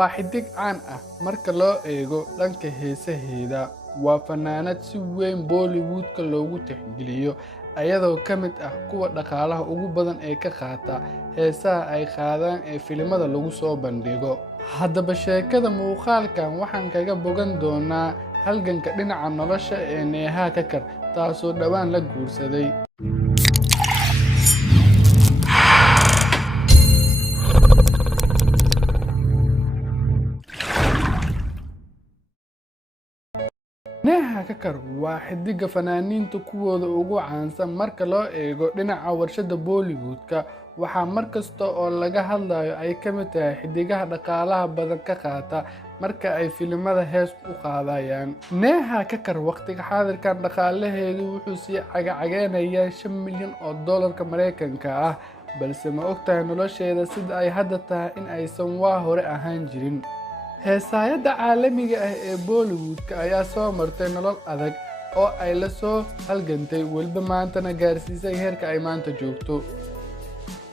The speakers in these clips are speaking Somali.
waa xidig caan ah marka loo eego dhanka heesaheeda. Waa fanaanad si weyn Bollywood-ka loogu tixgeliyo, iyadoo ka mid ah kuwa dhaqaalaha ugu badan ee ka qaata heesaha ay qaadaan ee filimada lagu soo bandhigo. Haddaba sheekada muuqaalkan waxaan kaga bogan doonaa halganka dhinaca nolosha ee Neha Kakkar, taasoo dhowaan la guursaday. Neha Kakkar waa xidiga fanaaniinta kuwooda ugu caansan marka loo eego dhinaca warshada Bollywood-ka. Waxaa markasta oo laga hadlayo ay ka mid tahay xidigaha dhaqaalaha badan ka qaata marka ay filimada hees u qaadayaan. Neha Kakkar waqtiga xaadirkan dhaqaalaheedu wuxuu sii cagacageynayaa $5 milyan oo Mareykanka ah, balse ma ogtahay nolosheeda sida ay hadda tahay in aysan waa hore ahaan jirin. Heesaayada caalamiga ah ee Bollywood-ka ayaa soo martay nolol adag oo ay la soo halgantay, weliba maantana gaarsiisay heerka ay maanta joogto.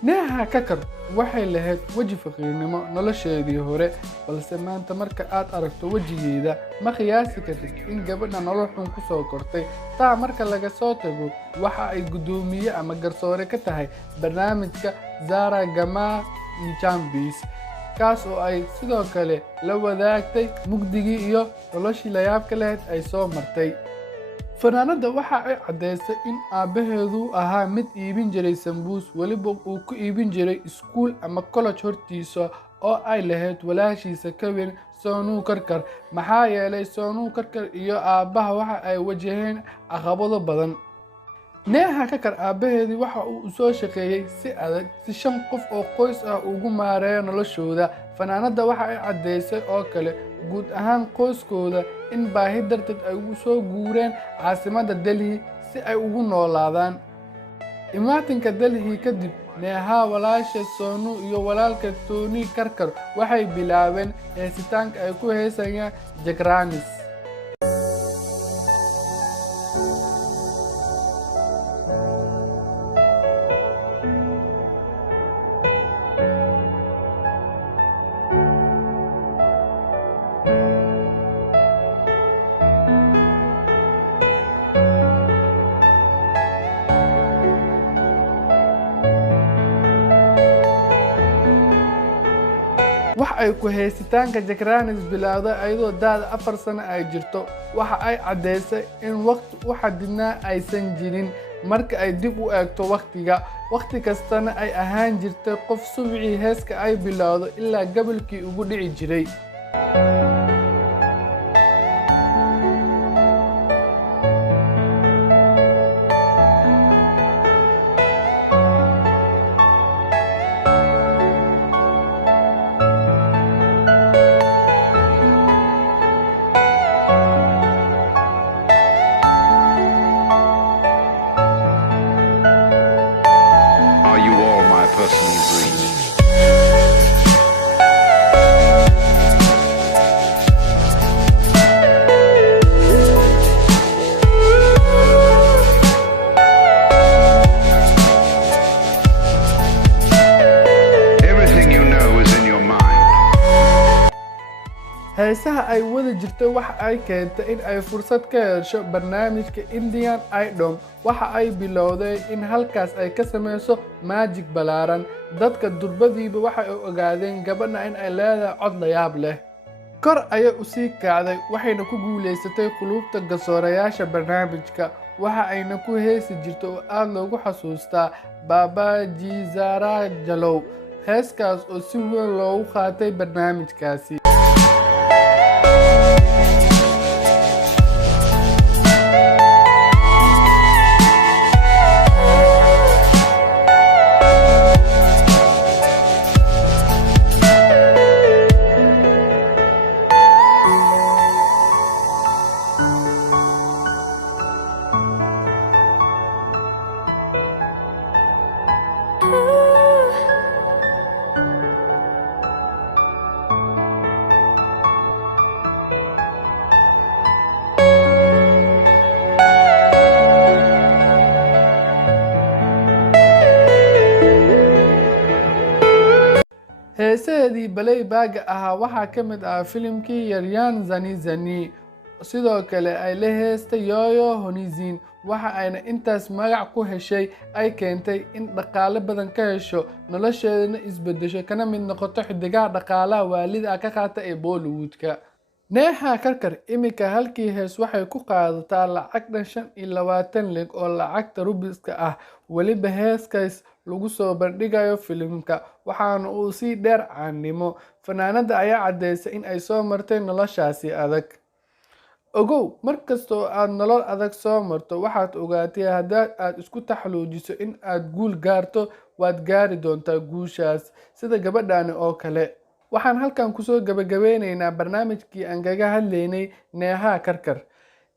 Neha Kakkar waxay lahayd weji faqiirnimo nolosheedii hore, balse maanta marka aad aragto wejigeeda ma qiyaasi kartid in gabadha nolol xun ku soo kortay. Taa marka laga soo tago, waxa ay guddoomiye ama garsoore ka tahay barnaamijka Zara Gama Champions, kaas oo ay sidoo kale la wadaagtay mugdigii iyo noloshii la yaabka lahayd ay soo martay. Fanaanada waxa ay caddeysay in aabaheedu ahaa mid iibin jiray sambuus, weliba uu ku iibin jiray iskuul ama college hortiisa, oo ay lahayd walaashiisa ka weyn Sonu Kakkar. Maxaa yeelay Sonu Kakkar iyo aabaha waxa ay wajaheen caqabado badan. Neha Kakkar aabaheedii waxa uu soo shaqeeyay si adag si 5 qof oo qoys ah ugu maareeyo noloshooda. Fanaanada waxa ay caddeysay oo kale guud ahaan qoyskooda in baahi darteed ay ugu soo guureen caasimadda Delhi si ay ugu noolaadaan. Imaatinka Delhi kadib, Neha, walaasha Sonu iyo walaalka Tony Kakkar waxay bilaabeen heesitaanka ay ku heesayaan Jagranis. Waxa ay ku heesitaanka Jagranis bilowday iyadoo da'da 4 sano ay jirto. Waxa ay caddeysay in waqti u xadidnaa aysan jirin marka ay dib u eegto waqti kastana ay ahaan jirtay qof subixii heeska ay bilowdo ilaa gabalkii ugu dhici jiray. Are you all my personal dreams? Everything you know is in your mind. Heesaha ay wada jirtay waxa ay keentay in ay fursad ka hesho barnaamijka Indian Idol. Waxa ay bilowday in halkaas ay ka sameyso magic balaaran. Dadka durbadiiba waxa ay ogaadeen gabadha in ay leedahay cod la yaab leh. Kor ayay u sii kacday, waxayna ku guuleysatay qulubta garsoorayaasha barnaamijka. Waxa ayna ku heesi jirtay oo aad loogu xasuustaa Babaji Zara Jalow, heeskaas oo si weyn loogu qaatay barnaamijkaasi. heesaheedii playback ahaa waxaa ka mid ah filimkii Yaryan Zani Zani, sidoo kale ay la heestay Yoyo Honeyzin. waxa ayna intaas magac ku heshay ay keentay in dhaqaale badan ka hesho, nolosheedana isbedesho, kana mid noqoto xidigaha dhaqaalaha waalida ka qaata ee Bollywoodka. Neha Kakkar imika halkii hees waxay ku qaadataa lacag dhan 25 leg oo lacagta rubiska ah, waliba heeskaas lagu soo bandhigayo filimka, waxaana uu si dheer caanimo. Fanaanada ayaa cadeysay in ay soo martay noloshaasi adag. ogow markasta oo aad nolol adag soo marto waxaad ogaatay haddii aad isku taxalluujiso in aad guul gaarto waad gaari doontaa guushaas, sida gabadhaani oo kale. waxaan halkan kusoo gabagabeynaynaa barnaamijkii aan kaga hadlaynay Neha Kakkar.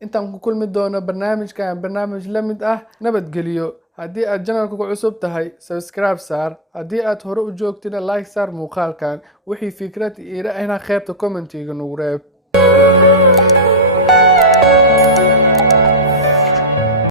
intaan ku kulmi doono barnaamij la mid ah, nabadgelyo. haddii aad channelka ku cusub tahay subscribe saar, haddii aad hore u joogtina like saar muuqaalkan. wixii fikrad iyo ira ahna qaybta commentiga nagu reeb.